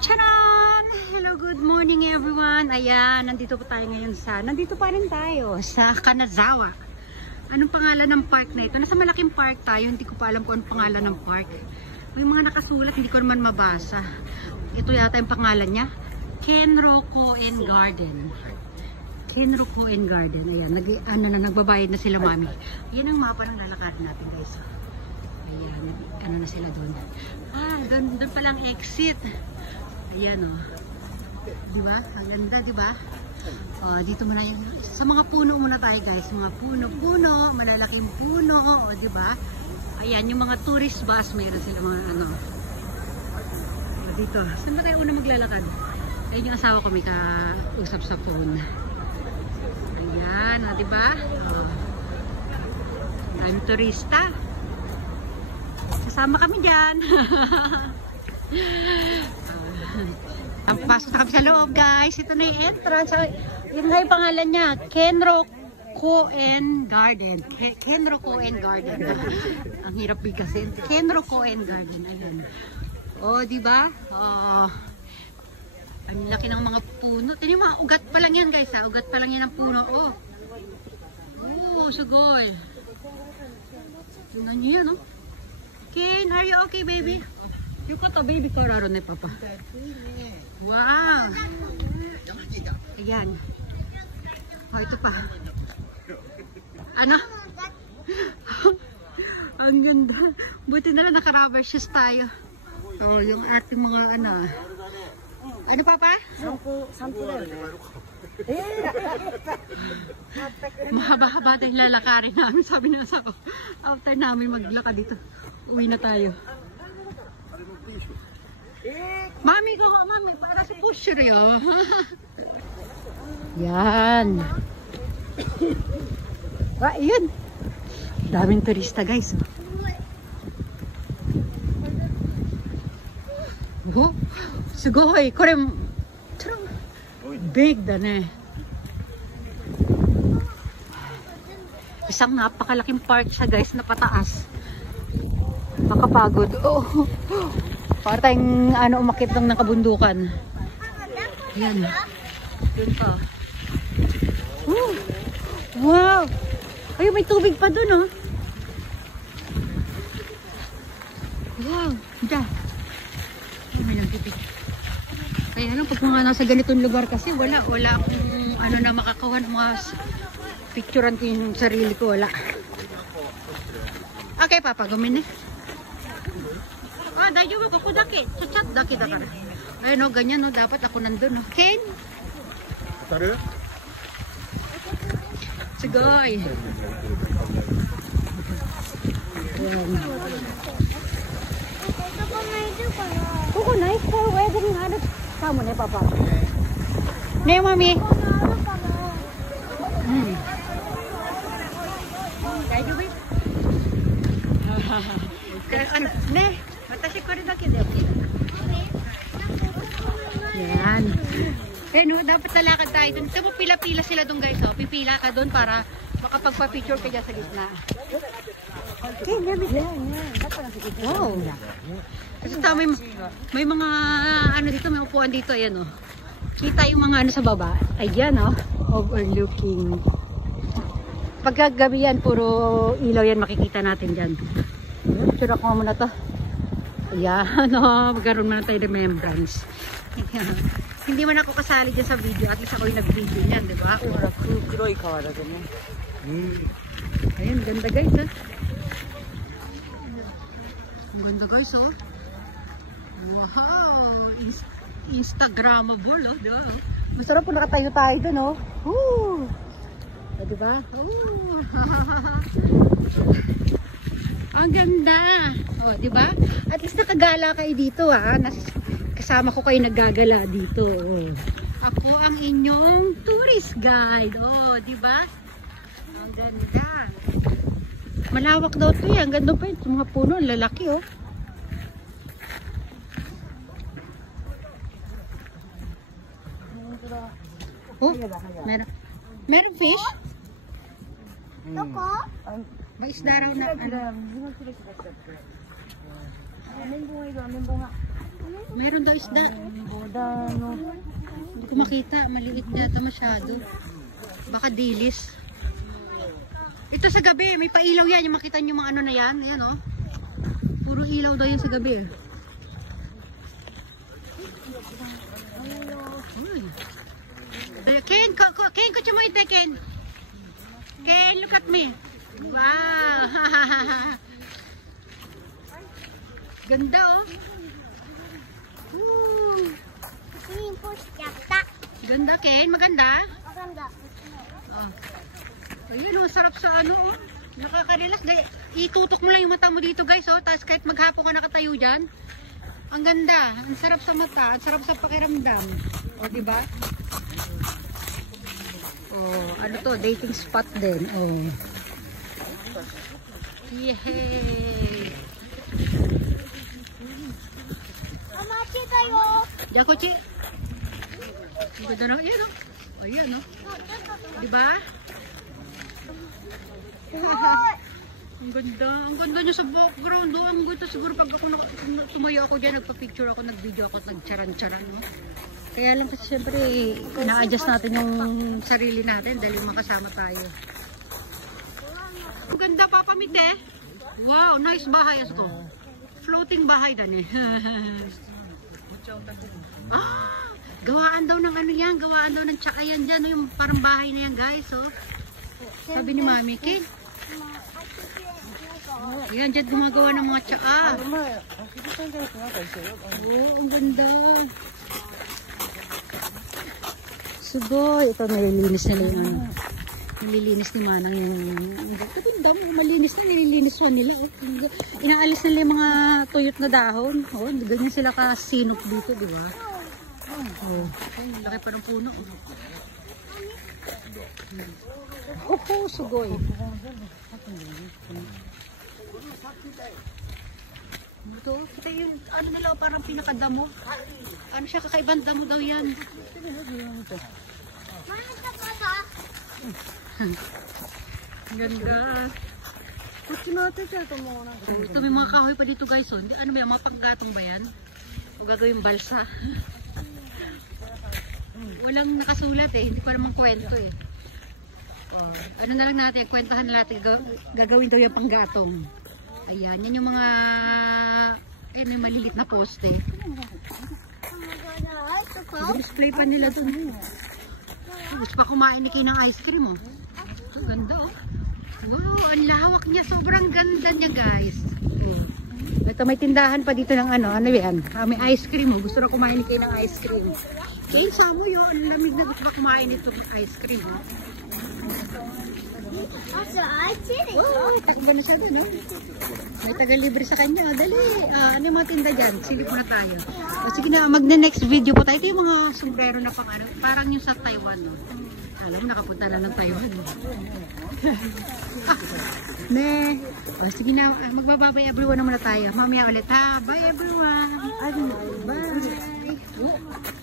Charan! Hello, good morning everyone. Ayan, nandito pa rin tayo sa Kanazawa. Anong pangalan ng park na ito? Nasa malaking park tayo, hindi ko pa alam kung anong pangalan ng park. May mga nakasulat, hindi ko naman mabasa. Ito yata yung pangalan niya. Kenro Koen Garden. Kenro Koen Garden. Ayan, nagbabayad na sila, mami. Ayan ang mapa ng lalakarin natin, guys. Ayan, na sila doon. Doon palang exit. Ayan, oh. Diba? Ang ganda, diba? Dito muna yung, sa mga puno muna tayo, guys. Mga puno, malalaking puno, diba? Ayan, yung mga tourist bus, mayroon sila mga ano. Dito. Saan ba tayo una maglalakad? Ayun yung asawa ko, may kausap sa phone. Ayan, diba? Ang turista. Kasama kami dyan. Pasok na kami sa loob, guys. Ito na yung entrance. Yun nga yung pangalan niya. Kenro Koen Garden. Kenro Koen Garden. Ang hirap bigkasin. Kenro Koen Garden. Ayun. Diba? Ang laki ng mga puno. Tignan yung mga ugat pa lang yan, guys. Ugat pa lang yan ang puno. Sugol. Tingnan nyo yan, oh. Ken, are you okay, baby? You got a baby ko raro na papa. Wow. Ayan. Ito pa. Ano? Ang ganda. Buti na lang naka-rubber shoes tayo. Yung ating mga ano. Ano, papa? Sampu lang. Mahaba-haba tayong lalakarin namin. Sabi na sa ko, after namin maglakad dito, uwi na tayo. Mami ko, mami, para si pusher yun. Yan. Yun. Daming turista, guys. Sugoy. Kore, big da ne. Isang napakalaking park siya, guys, na pataas. Makapagod. Para tayong umakit lang ng kabundukan. Yan. Yun pa. Wow! Ay, may tubig pa dun, oh. Wow! Da. May nagtubig. Kaya lang, pag mga nasa ganitong lugar kasi, wala akong na makakawan, mga picturean ko yung sarili ko, wala. Okay, papa, gumin eh. Dayo ako daki. Chat daki da kara. Ayun, ganyan, no, dapat ako nandun, no. Ken. Tara. Sigoy. Kuko nice for wedding ada. Kamu ne papa. Ne mami. Dayo ba? Ne. Yan. Dapat lalakad tayo dun. Ito mo, pila-pila sila dun, guys. Pipila ka dun para makapagpa-picture ka dyan sa gitna. Okay, wow. Kasi may mga dito, may upuan dito. Ayan, kita yung mga sa baba. Ayan, overlooking. Pagkagabi yan, puro ilaw yan makikita natin dyan. Picture ako muna to. Ayan, magkaroon muna tayo remembrance. Hindi man ako kasali dyan sa video, at least ako yung nag-video niyan, di ba? Ayun, ganda, guys, Ganda, guys, Wow! Instagramable, di ba? Masarap po nakatayo tayo dun, di ba? Ang ganda. Di ba? At least nakagala kayo dito, kasama ko kayo naggagala dito. Ako ang inyong tourist guide. Di ba? Ang ganda. Malawak daw 'to, ang ganda pa 'yung mga puno, lalaki, Meron fish? May isda raw na Meron daw isda. Hindi ko makita. Maliit yata masyado. Baka dilis. Ito sa gabi. May pailaw yan. Yung makita nyo mga ano na yan. Ayan o. Puro ilaw daw yan sa gabi. Ken, kutsi mo ito, Ken. Ken, look at me. Wow. Ganda oh. Ganda, Ken. Maganda? Maganda. Oh. Ayun oh, sarap sa ano oh. Nakaka-relax. Itutok mo lang yung mata mo dito guys oh. Tapos kahit maghapon ka nakatayo dyan. Ang ganda. Ang sarap sa mata. Ang sarap sa pakiramdam. O, diba? Oh, ano to? Dating spot din. Oh. Yehey! Amachi kayo. Diyan ko, Chi. Ang ganda na. Ayan oh. Ayan oh. Diba? Ang ganda. Ang ganda niya sa background. Oh. Ang ganda. Siguro pag ako tumayo ako dyan, nagpa-picture ako, nag-video ako, nag-charan-charan. Oh. Kaya lang kasi syempre, ina-adjust natin yung sarili natin dahil makasama tayo. Ang ganda, Papa Mite. Wow, nice bahay ito. Floating bahay dan eh. Ah, gawaan daw ng ano yan, gawaan daw ng tsakayan dyan. Yung parang bahay na yan guys. Oh. Sabi ni Mami, Ken. Yan, dyan gumagawa ng mga tsaka. Oh, ang ganda. Sugoy. Ito, nililinis nila yung nililinis ni Manang yung ganda mo, malinis na, nililinis mo nila. Inaalis nila yung mga tuyot na dahon. Oh, ganyan sila kasinop dito, di ba? Oh, laki pa ng puno. Oh, sugoy. Ito, kita yun, ano nila, parang pinakadamo. Ano siya, kakaibang damo daw yan. Ganda. Ito may mga kahoy pa dito guys. Oh. Ano ba yan, mga panggatong ba yan? O gagawin balsa? Walang nakasulat eh, hindi ko naman kwento eh. Ano na lang natin, kwentahan natin, gagawin daw yung panggatong. Ayan, yan yung mga may malilit na poste. Display pa nila doon. Gusto pa kumain ni kayo ng ice cream oh. Ang ganda oh. Wow, ang lawak niya. Sobrang ganda niya guys. Oh. Ito may tindahan pa dito ng ano yan. May ice cream oh. Gusto na kumain ni kayo ng ice cream. Kaya sa mo yun, ang lamig na gusto pa kumain nito ng ice cream oh. Wow, takbo na siya doon oh. May taga-libre sa kanya. Dali, ano yung mga tinda dyan? Silip na tayo. O sige na, mag-next video po tayo. Ito yung mga sombrero na parang yung sa Taiwan. No? Alam mo, nakapunta na ng Taiwan. O sige na, magbababay everyone na muna tayo. Mamaya ulit ha. Bye everyone. Bye.